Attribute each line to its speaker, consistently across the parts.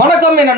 Speaker 1: வணக்கம் என்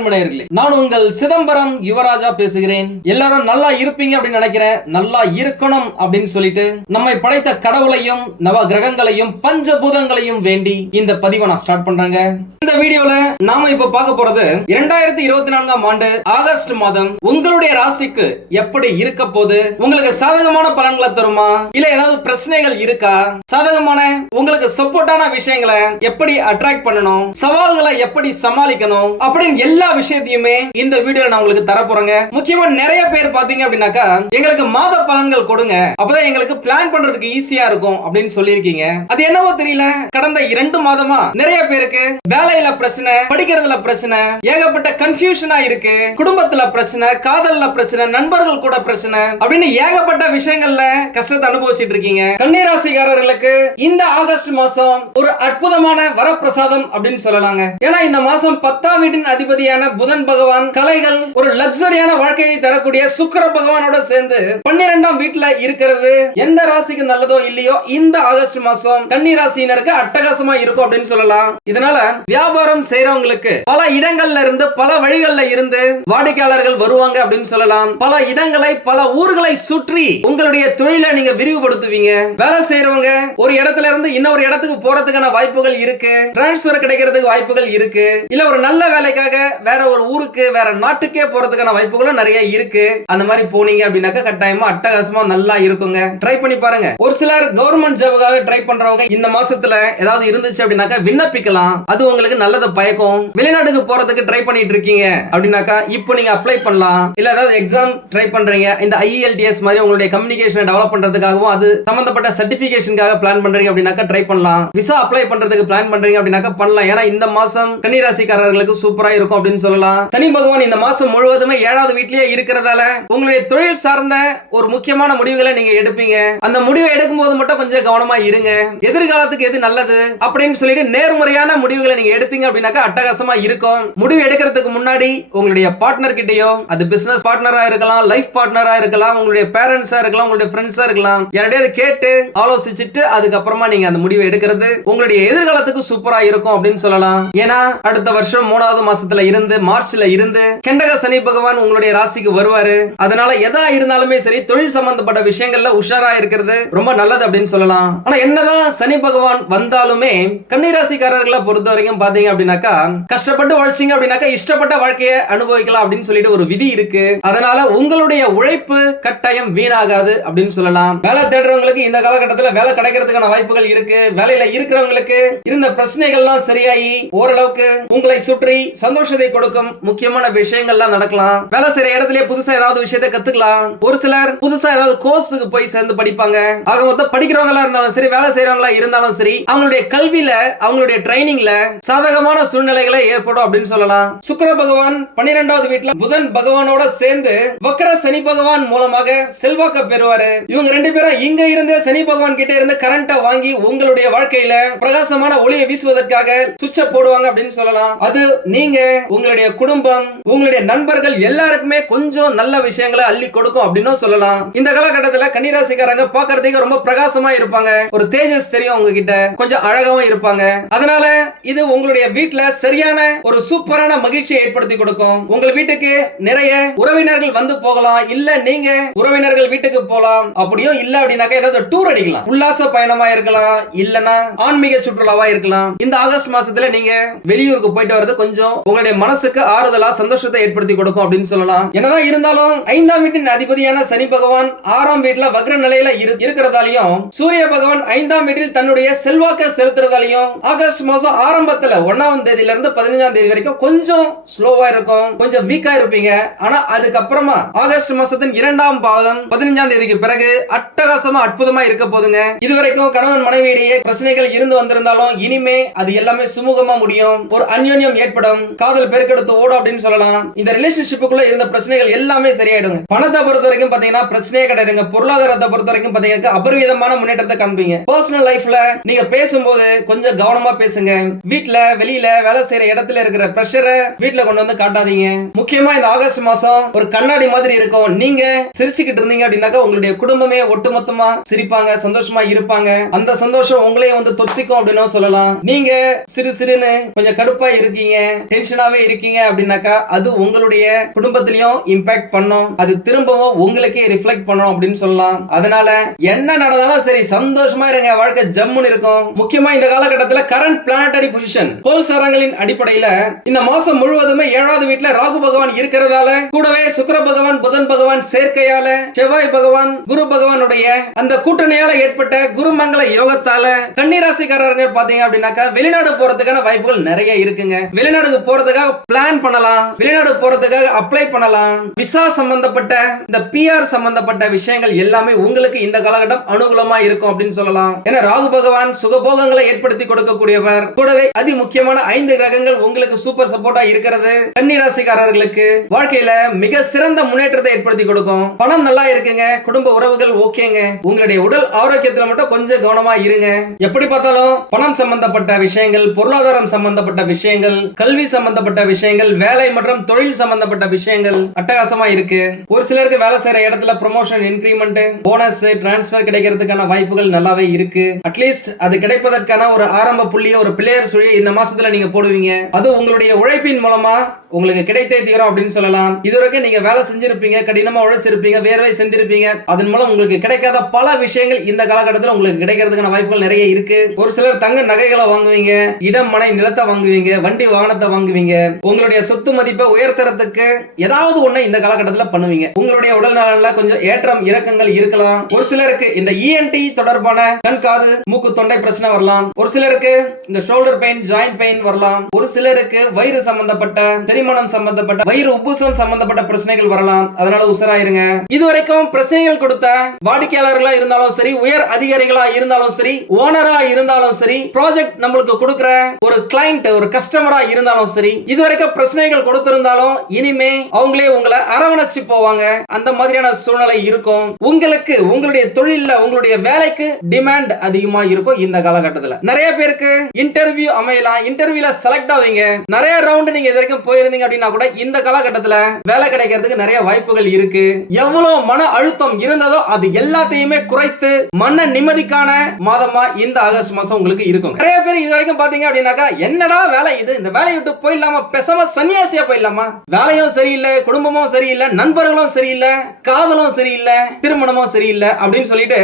Speaker 1: நான் உங்கள் சிதம்பரம் யுவராஜா பேசுகிறேன். எல்லாரும் நல்லா இருப்பீங்க அப்படின்னு நினைக்கிறேன். நல்லா இருக்கணும் அப்படின்னு சொல்லிட்டு நம்மை படைத்த கடவுளையும் நவ கிரகங்களையும் பஞ்சபூதங்களையும் வேண்டி இந்த பதிவை நான் ஸ்டார்ட் பண்றேங்க. இந்த வீடியோல நாம இப்ப பார்க்க போறது இரண்டாயிரத்தி இருபத்தி நான்காம் ஆண்டு ஆகஸ்ட் மாதம் உங்களுடைய ராசிக்கு எப்படி இருக்க போது உங்களுக்கு சாதகமான பலன்களை தருமா? இல்ல ஏதாவது பிரச்சனைகள் இருக்கா? சாதகமான உங்களுக்கு சப்போர்ட்டான விஷயங்களை எப்படி அட்ராக்ட் பண்ணணும்? சவால்களை எப்படி சமாளிக்கணும்? அப்படின்னு எல்லா விஷயத்தையுமே இந்த வீடியோல நான் உங்களுக்கு தரப்போறேங்க முக்கியமா நிறைய பேர் பாத்தீங்க அப்படின்னாக்கா எங்களுக்கு மாத பலன்கள் கொடுங்க. அப்பதான் எங்களுக்கு பிளான் பண்றதுக்கு ஈஸியா இருக்கும் அப்படின்னு சொல்லியிருக்கீங்க. அது என்னவோ தெரியல. கடந்த இரண்டு மாதமா நிறைய பேருக்கு வேலையில பிரச்சனை படிக்கிறதுல பிரச்சனை ஏகப்பட்ட கன்ஃபியூஷனா இருக்கு. குடும்பத்துல பிரச்சனை காதல்ல பிரச்சனை நண்பர்கள் கூட பிரச்சனை அப்படின்னு ஏகப்பட்ட விஷயங்கள்ல கஷ்டத்தை அனுபவிச்சுட்டு இருக்கீங்க. கன்னிராசிக்காரர்களுக்கு இந்த ஆகஸ்ட் மாசம் ஒரு அற்புதமான வரப்பிரசாதம் அப்படின்னு சொல்லலாங்க. ஏன்னா இந்த மாசம் பத்தாம் வீட்டின் அதிபதியான புதன் பகவான் கலைகள் ஒரு லக்ஸரியான வாழ்க்கையை தரக்கூடிய சுக்கர பகவானோட சேர்ந்து பன்னிரெண்டாம் வீட்டுல இருக்கிறது. எந்த ராசிக்கு நல்லதோ இல்லையோ இந்த ஆகஸ்ட் மாசம் கன்னி ராசியினருக்கு அட்டகாசமா இருக்கும் அப்படின்னு சொல்லலாம். இதனால வியாபாரம் செய்யறவங்களுக்கு பல இடங்கள்ல இருந்து பல வழிகள்ல இருந்து வாடிக்கையாளர்கள் வருவாங்க அப்படின்னு சொல்லலாம். பல இடங்களை பல ஊர்களை சுற்றி உங்களுடைய தொழிலை நீங்க விரிவுபடுத்துவீங்க. வேலை செய்யறவங்க ஒரு இடத்துல இருந்து இன்னொரு இடத்துக்கு போறதுக்கான வாய்ப்புகள் இருக்கு. டிரான்ஸ்பர் கிடைக்கிறதுக்கு வாய்ப்புகள் இருக்கு. இல்ல ஒரு நல்ல வேலை வேலைக்காக வேற ஒரு ஊருக்கு வேற நாட்டுக்கே போறதுக்கான வாய்ப்புகளும் நிறைய இருக்கு. அந்த மாதிரி போனீங்க அப்படின்னாக்க கட்டாயமா அட்டகாசமா நல்லா இருக்குங்க. ட்ரை பண்ணி பாருங்க. ஒரு சிலர் கவர்மெண்ட் ஜாபுக்காக ட்ரை பண்றவங்க இந்த மாசத்துல ஏதாவது இருந்துச்சு அப்படின்னாக்கா விண்ணப்பிக்கலாம். அது உங்களுக்கு நல்லது பயக்கும். வெளிநாட்டுக்கு போறதுக்கு ட்ரை பண்ணிட்டு இருக்கீங்க அப்படின்னாக்கா இப்போ நீங்க அப்ளை பண்ணலாம். இல்ல ஏதாவது எக்ஸாம் ட்ரை பண்றீங்க. இந்த ஐஎல்டிஎஸ் மாதிரி உங்களுடைய கம்யூனிகேஷனை டெவலப் பண்றதுக்காகவும் அது சம்பந்தப்பட்ட சர்டிபிகேஷனுக்காக பிளான் பண்றீங்க அப்படின்னாக்கா ட்ரை பண்ணலாம். விசா அப்ளை பண்றதுக்கு பிளான் பண்றீங்க அப்படின்னாக்கா பண்ணலாம். ஏன்னா இந்த மாசம் கன்னிராசிக்காரர்களுக்கு சூப்பரா இருக்கும் அப்படின்னு சொல்லலாம். சனி பகவான் இந்த மாசம் முழுவதுமே ஏழாவது வீட்லயே இருக்கிறதால உங்களுடைய தொழில் சார்ந்த ஒரு முக்கியமான முடிவுகளை நீங்க எடுப்பீங்க. அந்த முடிவை எடுக்கும் போது மட்டும் கொஞ்சம் கவனமா இருங்க. எதிர்காலத்துக்கு எது நல்லது அப்படின்னு சொல்லிட்டு நேர்முறையான முடிவுகளை நீங்க எடுத்தீங்க அப்படின்னாக்கா அட்டகாசமா இருக்கும். முடிவு எடுக்கிறதுக்கு முன்னாடி உங்களுடைய பார்ட்னர் கிட்டயோ அது பிசினஸ் பார்ட்னரா இருக்கலாம் லைஃப் பார்ட்னரா இருக்கலாம் உங்களுடைய பேரண்ட்ஸா இருக்கலாம் உங்களுடைய ஃப்ரெண்ட்ஸா இருக்கலாம் யாரையாவது கேட்டு ஆலோசிச்சுட்டு அதுக்கப்புறமா நீங்க அந்த முடிவை எடுக்கிறது உங்களுடைய எதிர்காலத்துக்கு சூப்பரா இருக்கும் அப்படின்னு சொல்லலாம். ஏன்னா அடுத்த வருஷம் மூணாவது மாசத்துல இருந்து மார்ச்ல இருந்து கெண்டக சனி பகவான் உங்களுடைய ராசிக்கு வருவாரு. அதனால எதா இருந்தாலுமே சரி தொழில் சம்பந்தப்பட்ட விஷயங்கள்ல உஷாரா இருக்கிறது ரொம்ப நல்லது அப்படின்னு சொல்லலாம். ஆனா என்னதான் சனி பகவான் வந்தாலுமே கன்னிராசிக்காரர்களை பொறுத்த வரைக்கும் பாத்தீங்க அப்படின்னாக்கா கஷ்டப்பட்டு உழைச்சிங்க அப்படின்னாக்கா இஷ்டப்பட்ட வாழ்க்கையை அனுபவிக்கலாம் அப்படின்னு சொல்லிட்டு ஒரு விதி இருக்கு. அதனால உங்களுடைய உழைப்பு கட்டாயம் வீணாகாது அப்படின்னு சொல்லலாம். வேலை தேடுறவங்களுக்கு இந்த காலகட்டத்தில் வேலை கிடைக்கிறதுக்கான வாய்ப்புகள் இருக்கு. வேலையில இருக்கிறவங்களுக்கு இருந்த பிரச்சனைகள்லாம் சரியாகி ஓரளவுக்கு உங்களை சுற்றி சந்தோஷத்தை கொடுக்கும் முக்கியமான விஷயங்கள்லாம் நடக்கலாம். வேலை செய்யற இடத்துல புதுசா ஏதாவது விஷயத்தை கத்துக்கலாம். ஒரு சிலர் புதுசா ஏதாவது கோர்ஸுக்கு போய் சேர்ந்து படிப்பாங்க. ஆக மொத்தம் படிக்கிறவங்களா இருந்தாலும் சரி வேலை செய்யறவங்களா இருந்தாலும் சரி அவங்களுடைய கல்வியில அவங்களுடைய ட்ரைனிங்ல சாதகமான சூழ்நிலைகளை ஏற்படும் அப்படின்னு சொல்லலாம். சுக்கர பகவான் பன்னிரெண்டாவது வீட்டுல புதன் பகவானோட சேர்ந்து வக்கர சனி பகவான் மூலமாக செல்வாக்க பெறுவாரு. இவங்க ரெண்டு பேரும் இங்க இருந்தே சனி பகவான் கிட்ட இருந்து கரண்ட வாங்கி உங்களுடைய வாழ்க்கையில பிரகாசமான ஒளியை வீசுவதற்காக சுவிட்ச போடுவாங்க அப்படின்னு சொல்லலாம். அது நீ நீங்க உங்களுடைய குடும்பம் உங்களுடைய நண்பர்கள் எல்லாருக்குமே கொஞ்சம் நல்ல விஷயங்களை அள்ளி கொடுக்கும் அப்படின்னு சொல்லலாம். இந்த காலகட்டத்துல கன்னிராசிக்காரங்க பாக்குறதுக்கு ரொம்ப பிரகாசமா இருப்பாங்க. ஒரு தேஜஸ் தெரியும் உங்ககிட்ட. கொஞ்சம் அழகாவும் இருப்பாங்க. அதனால இது உங்களுடைய வீட்டுல சரியான ஒரு சூப்பரான மகிழ்ச்சியை ஏற்படுத்தி கொடுக்கும். உங்கள் வீட்டுக்கு நிறைய உறவினர்கள் வந்து போகலாம். இல்ல நீங்க உறவினர்கள் வீட்டுக்கு போகலாம் அப்படியும் இல்ல அப்படின்னாக்கா ஏதாவது டூர் அடிக்கலாம். உல்லாச பயணமா இருக்கலாம். இல்லனா ஆன்மீக சுற்றுலாவா இருக்கலாம். இந்த ஆகஸ்ட் மாசத்துல நீங்க வெளியூருக்கு போயிட்டு வர்றது கொஞ்சம் உங்களுடைய மனசுக்கு ஆறுதலா சந்தோஷத்தை ஏற்படுத்தி கொடுக்கும் அப்படின்னு சொல்லலாம். என்னதான் இருந்தாலும் ஐந்தாம் வீட்டின் அதிபதியான சனி பகவான் ஆறாம் வீட்டுல வக்ர நிலையில இரு- இருக்கிறதாலையும் சூரிய பகவான் ஐந்தாம் வீட்டில் தன்னுடைய செல்வாக்க செலுத்துறதாலையும் ஆகஸ்ட் மாசம் ஆரம்பத்துல ஒன்னாம் தேதியில இருந்து பதினஞ்சாம் தேதி வரைக்கும் கொஞ்சம் ஸ்லோவா இருக்கும். கொஞ்சம் வீக்கா இருப்பீங்க. ஆனா அதுக்கப்புறமா ஆகஸ்ட் மாசத்தின் இரண்டாம் பாகம் பதினஞ்சாம் தேதிக்கு பிறகு அட்டகாசமா அற்புதமா இருக்க போதுங்க. இதுவரைக்கும் கணவன் மனைவியிடையே பிரச்சனைகள் இருந்து வந்திருந்தாலும் இனிமே அது எல்லாமே சுமூகமா முடியும். ஒரு அந்யோன்யம் ஏற்படும். காதல் பெருக்கெடுத்து ஓடும் அப்படின்னு சொல்லலாம். இந்த ரிலேஷன்ஷிப்புக்குள்ள இருந்த பிரச்சனைகள் எல்லாமே சரியாயிடுங்க. பணத்தை பொறுத்த வரைக்கும் பாத்தீங்கன்னா பிரச்சனையே கிடையாதுங்க. பொருளாதாரத்தை பொறுத்த வரைக்கும் பாத்தீங்கன்னா அபரிவிதமான முன்னேற்றத்தை காண்பீங்க. பர்சனல் லைஃப்ல நீங்க பேசும்போது கொஞ்சம் கவனமா பேசுங்க. வீட்டுல வெளியில வேலை செய்யற இடத்துல இருக்கிற பிரஷரை வீட்டுல கொண்டு வந்து காட்டாதீங்க. முக்கியமா இந்த ஆகஸ்ட் மாசம் ஒரு கண்ணாடி மாதிரி இருக்கும். நீங்க சிரிச்சுக்கிட்டு இருந்தீங்க அப்படின்னாக்கா உங்களுடைய குடும்பமே ஒட்டுமொத்தமா சிரிப்பாங்க சந்தோஷமா இருப்பாங்க. அந்த சந்தோஷம் உங்களையும் வந்து தொத்திக்கும் அப்படின்னு சொல்லலாம். நீங்க சிறு சிறுன்னு கொஞ்சம் கடுப்பா இருக்கீங்க. டென்ஷனாவே இருக்கீங்க அப்படின்னாக்கா அது உங்களுடைய குடும்பத்திலையும் இம்பாக்ட் பண்ணும். அது திரும்பவும் உங்களுக்கே ரிஃப்ளெக்ட் பண்ணும் அப்படின்னு சொல்லலாம். அதனால என்ன நடந்தாலும் சரி சந்தோஷமா இருங்க. வாழ்க்கை ஜம்முன்னு இருக்கும். முக்கியமா இந்த காலகட்டத்தில் கரண்ட் பிளானட்டரி பொசிஷன் கோல் சாரங்களின் அடிப்படையில இந்த மாசம் முழுவதுமே ஏழாவது வீட்டுல ராகு பகவான் இருக்கிறதால கூடவே சுக்கர பகவான் புதன் பகவான் சேர்க்கையால செவ்வாய் பகவான் குரு பகவானுடைய அந்த கூட்டணியால ஏற்பட்ட குருமங்கல யோகத்தால கன்னிராசிக்காரர்கள் பாத்தீங்க அப்படின்னாக்கா வெளிநாடு போறதுக்கான வாய்ப்புகள் நிறைய இருக்குங்க. வெளிநாடு வெளிநாடுக்கு போறதுக்காக பிளான் பண்ணலாம். வெளிநாடு போறதுக்காக அப்ளை பண்ணலாம். விசா சம்பந்தப்பட்ட இந்த பிஆர் சம்பந்தப்பட்ட விஷயங்கள் எல்லாமே உங்களுக்கு இந்த காலகட்டம் அனுகூலமா இருக்கும் அப்படின்னு சொல்லலாம். ஏன்னா ராகு பகவான் சுகபோகங்களை ஏற்படுத்தி கொடுக்கக்கூடியவர். கூடவே அதி முக்கியமான ஐந்து கிரகங்கள் உங்களுக்கு சூப்பர் சப்போர்ட்டா இருக்கிறது. கன்னி ராசிக்காரர்களுக்கு வாழ்க்கையில மிக சிறந்த முன்னேற்றத்தை ஏற்படுத்தி கொடுக்கும். பணம் நல்லா இருக்குங்க. குடும்ப உறவுகள் ஓகேங்க. உங்களுடைய உடல் ஆரோக்கியத்துல மட்டும் கொஞ்சம் கவனமா இருங்க. எப்படி பார்த்தாலும் பணம் சம்பந்தப்பட்ட விஷயங்கள் பொருளாதாரம் சம்பந்தப்பட்ட விஷயங்கள் கல்வி சம்பந்தப்பட்ட விஷயங்கள் வேலை மற்றும் தொழில் சம்பந்தப்பட்ட விஷயங்கள் அட்டகாசமா இருக்கு. ஒரு சிலருக்கு வேலை செய்யற இடத்துல ப்ரொமோஷன் இன்க்ரிமெண்ட் போனஸ் டிரான்ஸ்பர் கிடைக்கிறதுக்கான வாய்ப்புகள் நல்லாவே இருக்கு. அட்லீஸ்ட் அது கிடைப்பதற்கான ஒரு ஆரம்ப புள்ளிய ஒரு பிளேயர் சொல்லி இந்த மாசத்துல நீங்க போடுவீங்க. அது உங்களுடைய உழைப்பின் மூலமா உங்களுக்கு கிடைத்தே தீரும் அப்படின்னு சொல்லலாம். இதுவரைக்கும் நீங்க வேலை செஞ்சிருப்பீங்க கடினமா உழைச்சிருப்பீங்க வேர்வை செஞ்சிருப்பீங்க அதன் மூலம் உங்களுக்கு கிடைக்காத பல விஷயங்கள் இந்த காலகட்டத்தில் உங்களுக்கு கிடைக்கிறதுக்கான வாய்ப்புகள் நிறைய இருக்கு. ஒரு சிலர் தங்க நகைகளை வாங்குவீங்க இடம் மனை நிலத்தை வாங்குவீங்க வண்டி வாகனத்தை வாங்குவீங்க. உங்களுடைய சொத்து மதிப்பை உயர்த்துறதுக்கு ஏதாவது ஒண்ணு இந்த காலகட்டத்தில் பண்ணுவீங்க. உங்களுடைய உடல் நலன்ல கொஞ்சம் ஏற்றம் இறக்கங்கள் இருக்கலாம். ஒரு சிலருக்கு இந்த இஎன்டி தொடர்பான கண் காது மூக்கு தொண்டை பிரச்சனை வரலாம். ஒரு சிலருக்கு இந்த ஷோல்டர் பெயின் ஜாயிண்ட் பெயின் வரலாம். ஒரு சிலருக்கு வயிறு சம்பந்தப்பட்ட செரிமானம் சம்பந்தப்பட்ட வயிறு உப்புசம் சம்பந்தப்பட்ட பிரச்சனைகள் வரலாம். அதனால உசராயிருங்க இதுவரைக்கும் பிரச்சனைகள் கொடுத்த வாடிக்கையாளர்களா இருந்தாலும் சரி உயர் அதிகாரிகளா இருந்தாலும் சரி ஓனரா இருந்தாலும் சரி ப்ராஜெக்ட் நம்மளுக்கு கொடுக்கிற ஒரு கிளைண்ட் ஒரு கஸ்டமரா இருந்தாலும் சரி இதுவரைக்கும் பிரச்சனைகள் கொடுத்திருந்தாலும் இனிமே அவங்களே உங்களை அரவணைச்சு போவாங்க. அந்த மாதிரியான சூழ்நிலை இருக்கும். உங்களுக்கு உங்களுடைய தொழில உங்களுடைய வேலைக்கு டிமாண்ட் அதிகமா இருக்கும் இந்த காலகட்டத்தில். நிறைய பேருக்கு இன்டர்வியூ அமையலாம். இன்டர்வியூல செலக்ட் ஆவீங்க. நிறைய ரவுண்ட் நீங்க இது வரைக்கும் போயிருந்தீங்க அப்படின்னா கூட இந்த காலகட்டத்தில் வேலை கிடைக்கிறதுக்கு நிறைய வாய்ப்புகள் இருக்கு. எவ்வளவு மன அழுத்தம் இருந்ததோ அது எல்லாத்தையுமே குறைத்து மன நிம்மதிக்கான மாதமா இந்த ஆகஸ்ட் மாசம் உங்களுக்கு இருக்கும். நிறைய பேர் இது வரைக்கும் பாத்தீங்க அப்படின்னாக்கா என்னடா வேலை இது? இந்த வேலையை விட்டு போயிடலாமா பெசாம சன்னியாசியா போயிடலாமா? வேலையும் சரியில்லை குடும்பமும் சரியில்லை நண்பர்களும் சரியில்லை காதலும் சரியில்லை திருமணமும் சரியில்லை அப்படின்னு சொல்லிட்டு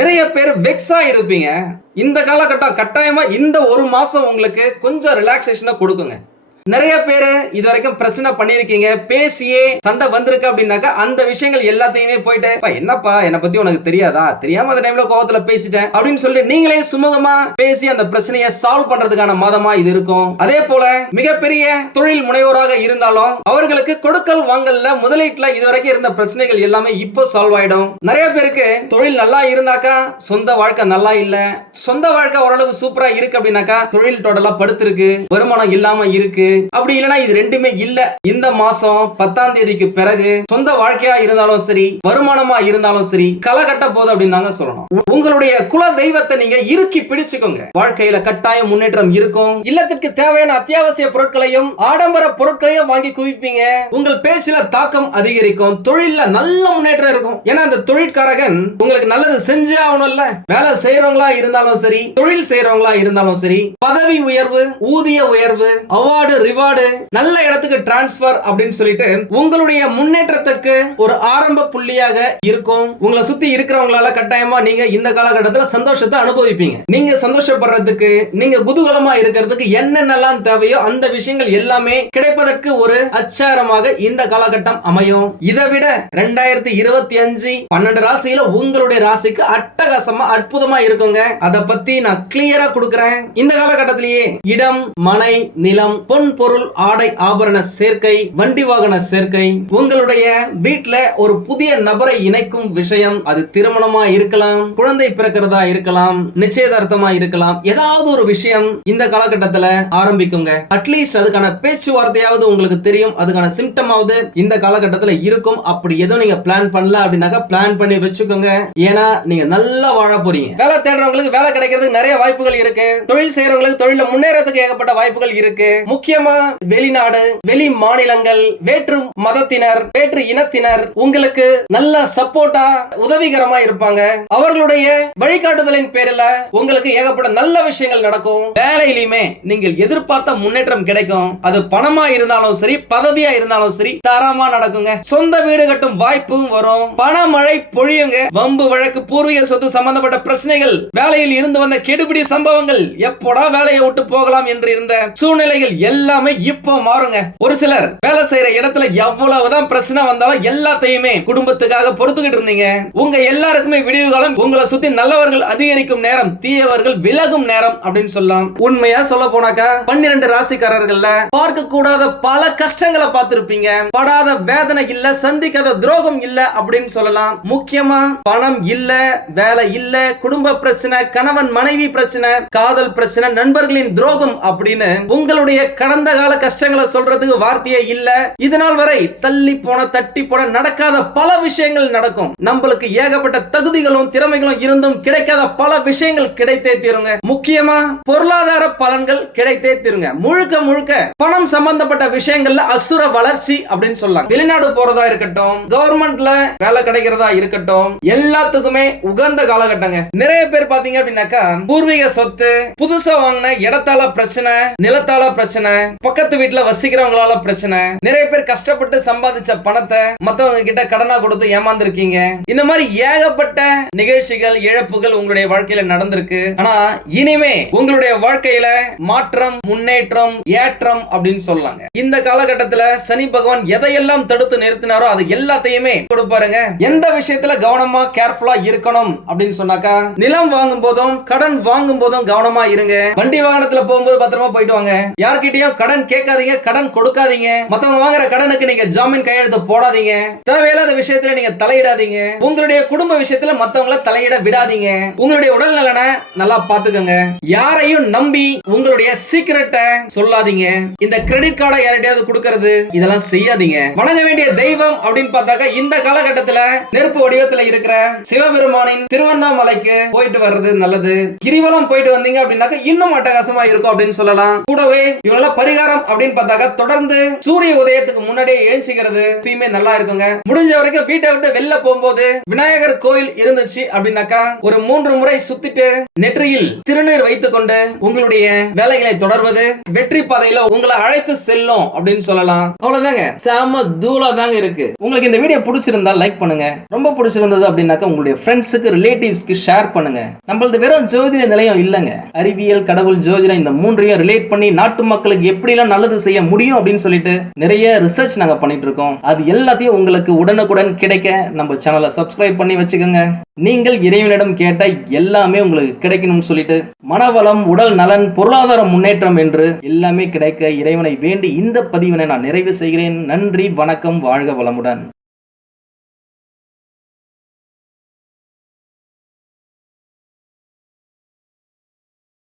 Speaker 1: நிறைய பேர் வெக்ஸா இருப்பீங்க. இந்த காலகட்டம் கட்டாயமா இந்த ஒரு மாசம் உங்களுக்கு கொஞ்சம் ரிலாக்ஸேஷனை கொடுக்குங்க. நிறைய பேர் இது வரைக்கும் பிரச்சனை பண்ணிருக்கீங்க பேசியே சண்டை வந்திருக்கு அப்படின்னாக்கா அந்த விஷயங்கள் எல்லாத்தையுமே போயிட்டு என்னப்பா என்னை பத்தி உனக்கு தெரியாதா? தெரியாம அந்த டைம்ல கோவத்துல பேசிட்டேன். அப்படின்னு சொல்லிட்டு நீங்களே சுமூகமா பேசி அந்த பிரச்சனையை சால்வ் பண்றதுக்கான மாதமா இது இருக்கும். அதே போல மிகப்பெரிய தொழில் முனைவோராக இருந்தாலும் அவர்களுக்கு கொடுக்கல் வாங்கல்ல முதலீட்டுல இது வரைக்கும் இருந்த பிரச்சனைகள் எல்லாமே இப்போ சால்வ் ஆயிடும். நிறைய பேருக்கு தொழில் நல்லா இருந்தாக்கா சொந்த வாழ்க்கை நல்லா இல்ல. சொந்த வாழ்க்கை ஓரளவுக்கு சூப்பரா இருக்கு அப்படின்னாக்கா தொழில் டோட்டலா படுத்திருக்கு. வருமானம் இல்லாம இருக்கு. அப்படி இல்லைன்னா இது ரெண்டுமே இல்ல. இந்த மாசம் பத்தாம் தேதிக்கு பிறகு சொந்த வாழ்க்கையா இருந்தாலும் சரி வருமானமா இருந்தாலும் சரி களை கட்ட போகுது அப்படின்னு தாங்க சொல்லணும். உங்களுடைய குல தெய்வத்தை நீங்க இறுக்கி பிடிச்சுக்கோங்க. வாழ்க்கையில கட்டாயம் முன்னேற்றம் இருக்கும். இல்லத்திற்கு தேவையான அத்தியாவசிய பொருட்களையும் ஆடம்பர பொருட்களையும் வாங்கி குவிப்பீங்க. உங்கள் பேச்சுல தாக்கம் அதிகரிக்கும். தொழில நல்ல முன்னேற்றம் இருக்கும். ஏன்னா அந்த தொழிற்காரகன் உங்களுக்கு நல்லது செஞ்சே ஆகணும்ல. வேலை செய்யறவங்களா இருந்தாலும் சரி தொழில் செய்யறவங்களா இருந்தாலும் சரி பதவி உயர்வு ஊதிய உயர்வு அவார்டு ரிவார்டு நல்ல இடத்துக்கு டிரான்ஸ்பர் அப்படின்னு சொல்லிட்டு உங்களுடைய முன்னேற்றத்துக்கு ஒரு ஆரம்ப புள்ளியாக இருக்கும். உங்களை சுத்தி இருக்கிறவங்களால கட்டாயமா நீங்க இந்த காலகட்டத்தில் சந்தோஷத்தை அனுபவிப்பீங்க. நீங்க சந்தோஷப்படுறதுக்கு நீங்க குதூகலமா இருக்கிறதுக்கு என்னென்னலாம் தேவையோ அந்த விஷயங்கள் எல்லாமே கிடைப்பதற்கு ஒரு அச்சாரமாக இந்த காலகட்டம் அமையும். இதை விட ரெண்டாயிரத்தி இருபத்தி அஞ்சு பன்னெண்டு ராசியில உங்களுடைய ராசிக்கு அட்டகாசமா அற்புதமா இருக்குங்க. அதை பத்தி நான் கிளியரா கொடுக்கறேன். இந்த காலகட்டத்திலேயே இடம் மனை நிலம் பொன் பொருள் ஆடை ஆபரண சேர்க்கை வண்டி வாகன சேர்க்கை. உங்களுடைய வீட்டுல ஒரு புதிய நபரை இணைக்கும் விஷயம் அது திருமணமா இருக்கலாம் குழந்தை பிறக்கிறதா இருக்கலாம் நிச்சயதார்த்தமா இருக்கலாம் ஏதாவது ஒரு விஷயம் இந்த காலகட்டத்துல ஆரம்பிக்குங்க. அட்லீஸ்ட் அதுக்கான பேச்சுவார்த்தையாவது உங்களுக்கு தெரியும் அதுக்கான சிம்டமாவது இந்த காலகட்டத்துல இருக்கும். அப்படி எதுவும் நீங்க பிளான் பண்ணல அப்படின்னாக்கா பிளான் பண்ணி வச்சுக்கோங்க. ஏன்னா நீங்க நல்லா வாழ போறீங்க. வேலை தேடுறவங்களுக்கு வேலை கிடைக்கிறதுக்கு நிறைய வாய்ப்புகள் இருக்கு. தொழில் செய்யறவங்களுக்கு தொழில முன்னேறதுக்கு ஏகப்பட்ட வாய்ப்புகள் இருக்கு. முக்கியம் முக்கியமா வெளிநாடு வெளி மாநிலங்கள் வேற்று மதத்தினர் வேற்று இனத்தினர் உங்களுக்கு நல்ல சப்போர்ட்டா உதவிகரமா இருப்பாங்க. அவர்களுடைய வழிகாட்டுதலின் பேரில் உங்களுக்கு ஏகப்பட்ட நல்ல விஷயங்கள் நடக்கும். வேலையிலுமே நீங்கள் எதிர்பார்த்த முன்னேற்றம் கிடைக்கும். அது பணமா இருந்தாலும் சரி பதவியா இருந்தாலும் சரி தரமா நடக்குங்க. சொந்த வீடு கட்டும் வாய்ப்பும் வரும். பணமழை பொழியுங்க. வம்பு வழக்கு பூர்வீக சொத்து சம்பந்தப்பட்ட பிரச்சனைகள் வேலையில் இருந்து வந்த கெடுபிடி சம்பவங்கள் எப்போடா வேலையை விட்டு போகலாம் என்று இருந்த சூழ்நிலைகள் எல்லாம் இப்போ மாறுங்க. ஒரு சிலர் வேலை செய்யற இடத்துல எவ்வளவுதான் பிரச்சனை வந்தாலும் எல்லாத்தையுமே குடும்பத்துக்காக பொறுத்துக்கிட்டு இருந்தீங்க. உங்க எல்லாருக்குமே விடிவு காலம் உங்களை சுத்தி நல்லவர்கள் அதிகரிக்கும் நேரம் தீயவர்கள் விலகும் நேரம் அப்படின்னு சொல்லலாம். உண்மையா சொல்ல போனாக்கா பன்னிரண்டு ராசிக்காரர்கள்ல பார்க்க கூடாத பல கஷ்டங்களை பார்த்திருப்பீங்க. படாத வேதனை இல்ல சந்திக்காத துரோகம் இல்ல அப்படின்னு சொல்லலாம். முக்கியமா பணம் இல்ல வேலை இல்ல குடும்ப பிரச்சனை கணவன் மனைவி பிரச்சனை காதல் பிரச்சனை நண்பர்களின் துரோகம் அப்படின்னு உங்களுடைய கடந்த கால கஷ்டங்களை சொல்றதுக்கு வார்த்தையே இல்ல. இதனால் வரை தள்ளி போன தட்டி போன நடக்காத பல விஷயங்கள் நடக்கும். நம்மளுக்கு ஏகப்பட்ட தகுதிகளும் திறமைகளும் இருந்தும் கிடைக்காத பல விஷயங்கள் கிடைத்தே தீருங்க. முக்கியமா பொருளாதார பலன்கள் கிடைத்தே தீருங்க. முழுக்க முழுக்க பணம் சம்பந்தப்பட்ட விஷயங்கள்ல அசுர வளர்ச்சி அப்படின்னு சொல்லலாம். வெளிநாடு போறதா இருக்கட்டும் கவர்மெண்ட்ல வேலை கிடைக்கிறதா இருக்கட்டும் எல்லாத்துக்குமே உகந்த காலகட்டங்க. நிறைய பேர் பாத்தீங்க அப்படின்னாக்கா பூர்வீக சொத்து புதுசா வாங்கின இடத்தால பிரச்சனை நிலத்தால பிரச்சனை பக்கத்து வீட்டுல வசிக்கிறவங்களால பிரச்சனை. நிறைய பேர் கஷ்டப்பட்டு சம்பாதிச்ச பணத்தை மத்தவங்க கிட்ட கடனா கொடுத்து ஏமாந்துருக்கீங்க. இந்த மாதிரி ஏகப்பட்ட நிகழ்ச்சிகள் இழப்புகள் உங்களுடைய வாழ்க்கையில நடந்திருக்கு. ஆனா இனிமே உங்களுடைய வாழ்க்கையில மாற்றம் முன்னேற்றம் ஏற்றம் அப்படின்னு சொல்லலாங்க இந்த காலகட்டத்துல சனி பகவான் எதையெல்லாம் தடுத்து நிறுத்தினாரோ அது எல்லாத்தையுமே கொடுப்பாருங்க. எந்த விஷயத்துல கவனமா கேர்ஃபுல்லா இருக்கணும் அப்படின்னு சொன்னாக்கா நிலம் வாங்கும் போதும் கடன் வாங்கும் போதும் கவனமா இருங்க. வண்டி வாகனத்துல போகும்போது பத்திரமா போயிட்டு வாங்க. யார்கிட்டயும் கடன் கேட்காதீங்க கடன் கொடுக்காதீங்க. மத்தவங்க வாங்குற கடனுக்கு நீங்க ஜாமீன் கையெழுத்து போடாதீங்க. தேவையில்லாத விஷயத்துல நீங்க தலையிடாதீங்க. உங்களுடைய குடும்ப விஷயத்துல மத்தவங்கள தலையிட விடாதீங்க. உங்களுடைய உடல் நலனை நல்லா பாத்துக்கோங்க யாரையும் நம்பி உங்களுடைய சீக்கிரட்டை சொல்லாதீங்க. இந்த கிரெடிட் கார்டை யார்கிட்டயாவது கொடுக்கறது இதெல்லாம் செய்யாதீங்க. வணங்க வேண்டிய தெய்வம் அப்படின்னு பார்த்தாக்கா இந்த காலகட்டத்துல நெருப்பு வடிவத்துல இருக்கிற சிவபெருமானின் திருவண்ணாமலைக்கு போயிட்டு வர்றது நல்லது. கிரிவலம் போயிட்டு வந்தீங்க அப்படின்னாக்கா இன்னும் அட்டகாசமா இருக்கும் அப்படின்னு சொல்லலாம். கூடவே இவங்கள பரிகாரம் அப்படின்னு பார்த்தாக்கா தொடர்ந்து சூரிய உதயத்துக்கு முன்னாடியே எழுச்சிக்கிறது எப்பயுமே நல்லா இருக்குங்க. முடிஞ்ச வரைக்கும் வீட்டை விட்டு வெளில போகும்போது விநாயகர் கோயில் இருந்துச்சு அப்படின்னாக்கா ஒரு மூன்று முறை சுத்திட்டு நெற்றியில் திருநீர் வைத்துக் கொண்டு உங்களுடைய வேலைகளை தொடர்வது வெற்றி பாதையில உங்களை அழைத்து செல்லும் அப்படின்னு சொல்லலாம். அவ்வளவுதாங்க. செம தூளா தாங்க இருக்கு. உங்களுக்கு இந்த வீடியோ பிடிச்சிருந்தா லைக் பண்ணுங்க. ரொம்ப பிடிச்சிருந்தது அப்படின்னாக்கா உங்களுடைய ஃப்ரெண்ட்ஸுக்கு ரிலேட்டிவ்ஸ்க்கு ஷேர் பண்ணுங்க. நம்மளது வெறும் ஜோதிட நிலையம் இல்லைங்க. அறிவியல் கடவுள் ஜோதிடம் இந்த மூன்றையும் ரிலேட் பண்ணி நாட்டு மக்களுக்கு எப்படிலாம் நல்லது செய்ய முடியும் அப்படின்னு சொல்லிட்டு நிறைய ரிசர்ச் நாங்க பண்ணிட்டு இருக்கோம் அது எல்லாத்தையும் உங்களுக்கு உடனுக்குடன் கிடைக்க நம்ம சேனலை சப்ஸ்கிரைப் பண்ணி வச்சுக்கோங்க. நீங்கள் இறைவனிடம் கேட்ட எல்லாமே உங்களுக்கு கிடைக்கணும்னு சொல்லிட்டு மனவளம் உடல் நலன் பொருளாதார முன்னேற்றம் என்று எல்லாமே கிடைக்க இறைவனை வேண்டி இந்த பதிவினை நான் நிறைவு செய்கிறேன். நன்றி வணக்கம் வாழ்க வளமுடன்.